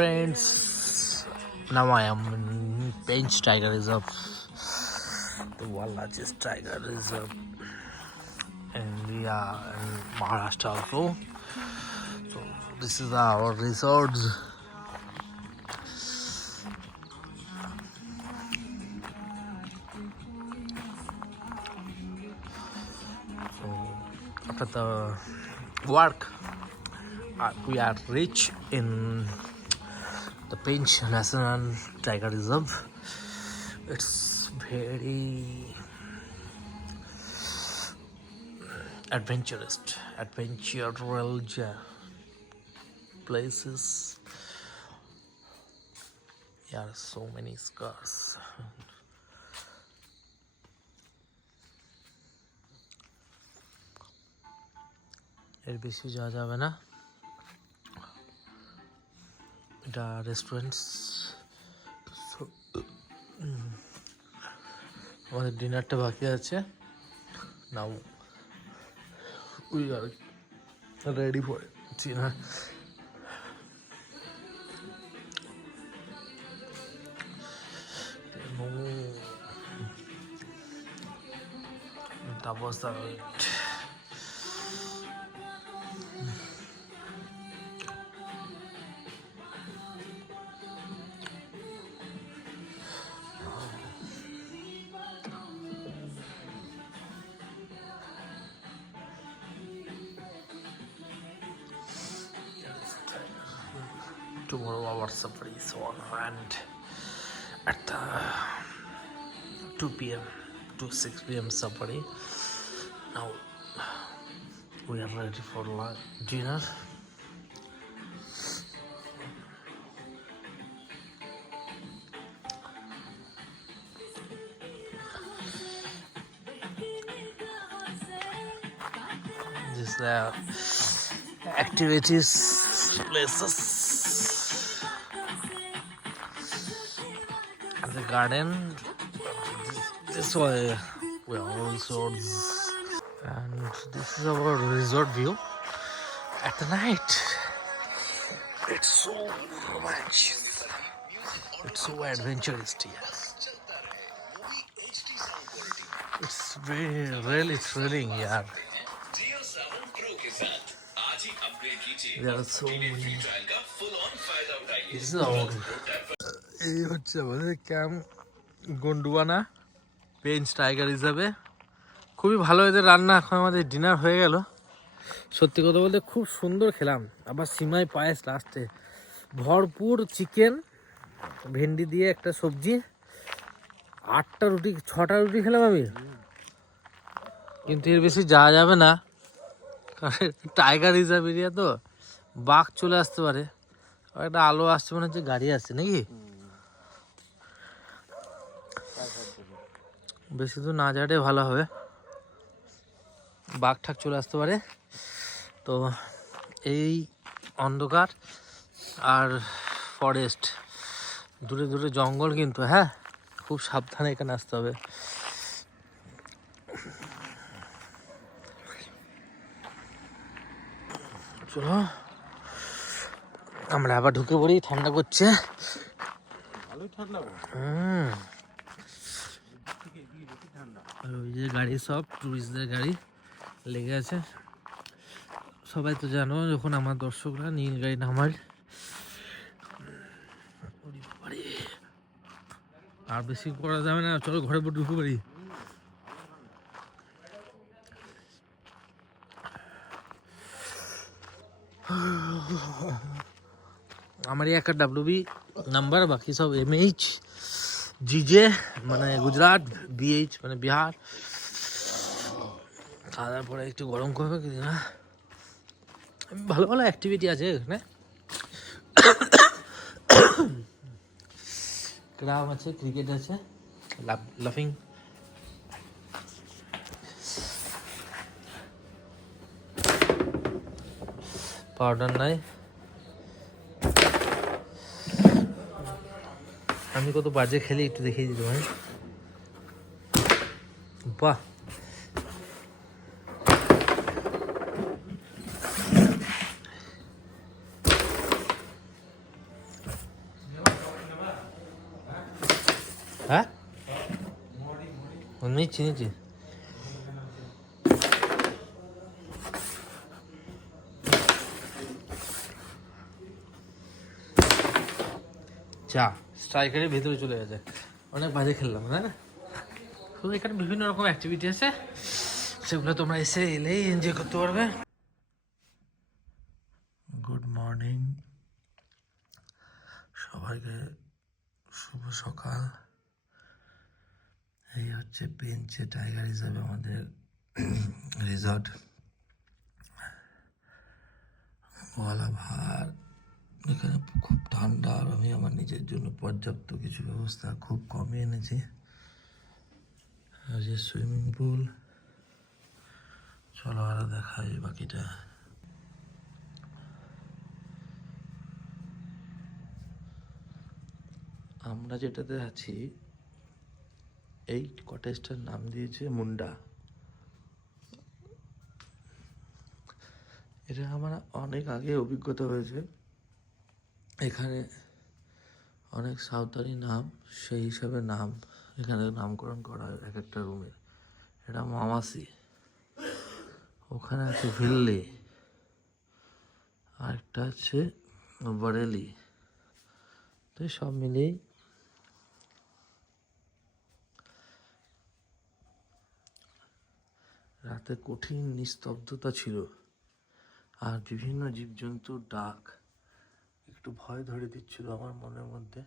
Friends, now I am in Pench Tiger Reserve, the world largest tiger reserve, and we are in Maharashtra also. So this is our resorts. So after the work, we are rich in the Pench National Tiger Reserve. It's very adventurous places. There are so many scars. এর বেশি যাওয়া যাবে না। এটা রেস্টুরেন্টস। আমাদের ডিনারটা বাকি আছে। Now we are ready for dinner. That was the tomorrow our safari is on, and at the 2 p.m. to 6 p.m. safari. Now we are ready for dinner. This the activities places and the garden. This way we are also, and this is our resort view at the night. It's so romantic. It's so adventurous here. It's really thrilling here. There are so many. This is our. এই হচ্ছে আমাদের ক্যাম্প গন্ডুয়ানা পেঞ্চ টাইগার রিজার্ভে। খুবই ভালো এদের রান্না। এখন আমাদের ডিনার হয়ে গেল। সত্যি কথা বলতে খুব সুন্দর খেলাম। আবার সিমাই পায়েস লাস্টে, ভরপুর চিকেন, ভেন্ডি দিয়ে একটা সবজি, 6টা রুটি খেলাম আমি। কিন্তু এর বেশি যাওয়া যাবে না, কারণ টাইগার রিজার্ভ এরিয়া তো, বাঘ চলে আসতে পারে। আর একটা আলো আসছে, মনে হচ্ছে গাড়ি আসছে নাকি। বেশি দূর না যাওয়াটাই ভালো হবে, বাঘ ঠাক চলে আসতে পারে। তো এই অন্ধকার আর ফরেস্ট, দূরে দূরে জঙ্গল, কিন্তু হ্যাঁ খুব সাবধানে এখানে আসতে হবে। চলো আমরা আবার ঢুকে পড়ি, ঠান্ডা করছে। ওই যে গাড়ি, সব টুরিস্টদের গাড়ি লেগে আছে। সবাই তো জানো, যখন আমার দর্শকরা নীল গাড়ি নামার। আর বেশি করা যাবে না, চলো ঘরে পর ঢুকে পারি। আমারই একটা WB নাম্বার, বাকি সব MH, GJ মানে গুজরাট, BH মানে বিহার। খাওয়ার পরে একটু গরম করবে কি না। ভালো ভালো অ্যাক্টিভিটি আছে এখানে। ক্রাম আছে, ক্রিকেট আছে, লাফিং। পাউডার নাই। আমি কত বাজে খেলি একটু দেখিয়ে দিতে ভাই। বাহ, হ্যাঁ নিচ্ছি নিচ্ছি। চা স্ট্রাইকারের ভেতরে চলে গেছে, অনেক বাজে খেললাম তাই না। তো এখানে বিভিন্ন রকম অ্যাক্টিভিটি আছে, সেগুলো তোমরা এলেই এনজয় করতে পারবে। গুড মর্নিং সবাইকে, শুভ সকাল। এই হচ্ছে পেঞ্চে টাইগার হিসাবে আমাদের রিসর্ট। ওয়ালা ভার, এখানে খুব ঠান্ডা, আর আমি আমার নিজের জন্য পর্যাপ্ত কিছু ব্যবস্থা খুব কমই এনেছি। আর যে সুইমিং পুল, চলো আরো দেখাই বাকিটা। আমরা যেটাতে আছি এই কটেজটার নাম দিয়েছে মুন্ডা। এটা আমার অনেক আগে অভিজ্ঞতা হয়েছে, এখানে অনেক সাঁওতালি নাম, সেই হিসাবে নাম এখানে নামকরণ করা হয় এক একটা রুমের। এটা মামাসি, ওখানে আছে ভিল্লি, আর একটা আছে বরেলি। তো সব মিলেই রাতে কঠিন নিস্তব্ধতা ছিল, আর বিভিন্ন জীবজন্তুর ডাক একটু ভয় ধরে দিচ্ছিল আমার মনের মধ্যে।